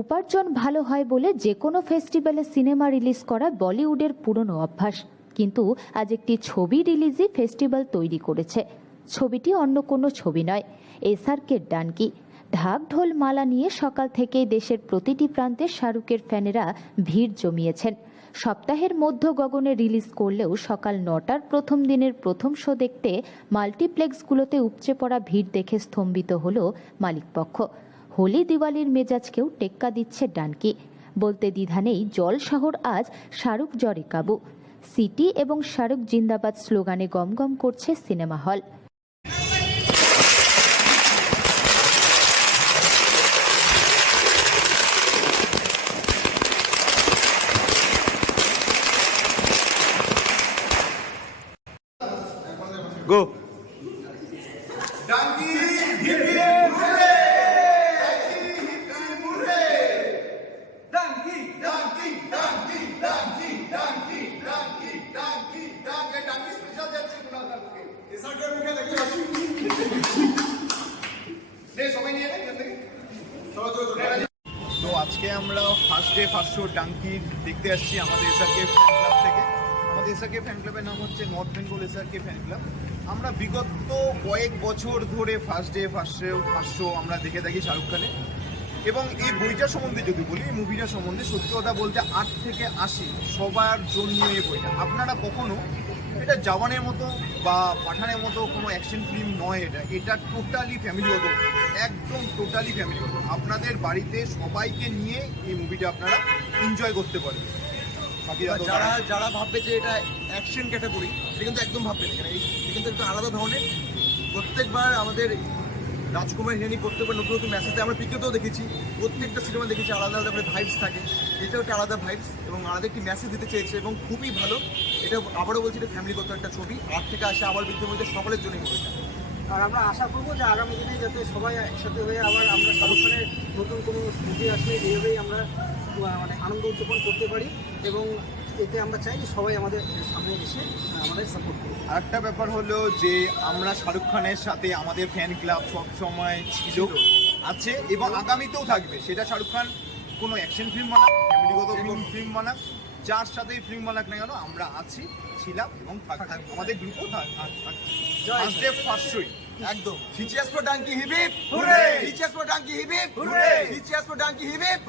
উপার্জন ভালো হয় বলে যে কোনো ফেস্টিভ্যালে সিনেমা রিলিজ করা বলিউডের পুরনো অভ্যাস। কিন্তু আজ একটি ছবি রিলিজই ফেস্টিভ্যাল তৈরি করেছে। ছবিটি অন্য কোনো ছবি নয়। এসআরকে ডানকি। ঢাক ঢোল মালা নিয়ে সকাল থেকেই দেশের প্রতিটি প্রান্তে শাহরুখের ফ্যানেরা ভিড় জমিয়েছেন। সপ্তাহের মধ্য গগনে রিলিজ করলেও সকাল নটার প্রথম দিনের প্রথম শো দেখতে মাল্টিপ্লেক্সগুলোতে উপচে পড়া ভিড় দেখে স্তম্ভিত হল মালিকপক্ষ। হোলি দিওয়ালির মেজাজকেও টেক্কা দিচ্ছে ডানকি। বলতে দ্বিধা নেই জল শহর আজ শাহরুখ জ্বরে কাবু। সিটি এবং শাহরুখ জিন্দাবাদ স্লোগানে গমগম করছে সিনেমা হল। তো আজকে আমরা ফার্স্ট ডে ফার্স্ট শো ডাঙ্কির দেখতে আসছি আমাদের এসআরকে ফ্যান ক্লাব থেকে। আমাদের এসআরকে ফ্যান ক্লাবের নাম হচ্ছে north Bengal SRK fan club আমরা বিগত কয়েক বছর ধরে first day first show first show আমরা দেখে থাকি শাহরুখ খানের। এবং এই বইটা সম্বন্ধে যদি বলি মুভিটা সম্বন্ধে সত্যি কথা বলতে আট থেকে আশি সবার জন্য এই বইটা। আপনারা কখনো এটা জওয়ানের মতো বা পাঠানের মতো কোনো অ্যাকশন ফিল্ম নয় এটা। এটা টোটালি ফ্যামিলিগত একদম টোটালি ফ্যামিলিগত আপনাদের বাড়িতে সবাইকে নিয়ে এই মুভিটা আপনারা এনজয় করতে পারেন। যারা যারা ভাববে যে এটা অ্যাকশন ক্যাটাগরি সেটা কিন্তু একদম ভাববে না। কিন্তু একটু আলাদা ধরনের। প্রত্যেকবার আমাদের রাজকুমার হিরানি প্রত্যেকবার নতুন নতুন মেসেজে আমরা পিকেতেও দেখেছি, প্রত্যেকটা সিনেমা দেখেছি, আলাদা আলাদা ভাইবস থাকে। এটাও একটা আলাদা ভাইবস এবং আলাদা একটি মেসেজ দিতে চেয়েছে এবং খুবই ভালো। এটা আবারও বলছি, এটা ফ্যামিলিগত একটা ছবি। আট থেকে আসে আবার বৃদ্ধ মধ্যে সকলের জন্য মুভিটা আর আমরা আশা করব যে আগামী দিনে যাতে সবাই একসাথে হয়ে আবার আমরা খানের নতুন কোনো মুভি আসলে এইভাবেই আমরা মানে আনন্দ উদযাপন করতে পারি এবং এতে আমরা চাই যে সবাই আমাদের সামনে এসে আমাদের সাপোর্ট করুন আরেকটা ব্যাপার হলো যে আমরা শাহরুখ খানের সাথে আমাদের ফ্যান ক্লাব সব সময় ছিল আছে এবং আগামীতেও থাকবে। সেটা শাহরুখ খান কোনো অ্যাকশন ফিল্ম বানাক ফ্যামিলিগত ফিল্ম ফিল্ম বানাক যার সাথেই ফিল্ম বানাক না কেন আমরা আছি ছিলাম এবং থাকব। আমাদের গ্রুপও থাকছে জয় ফার্স্ট ডে ফার্স্ট শোই একদম। Features for Dunki hurray! Features for Dunki hurray! Features for Dunki হিবিপ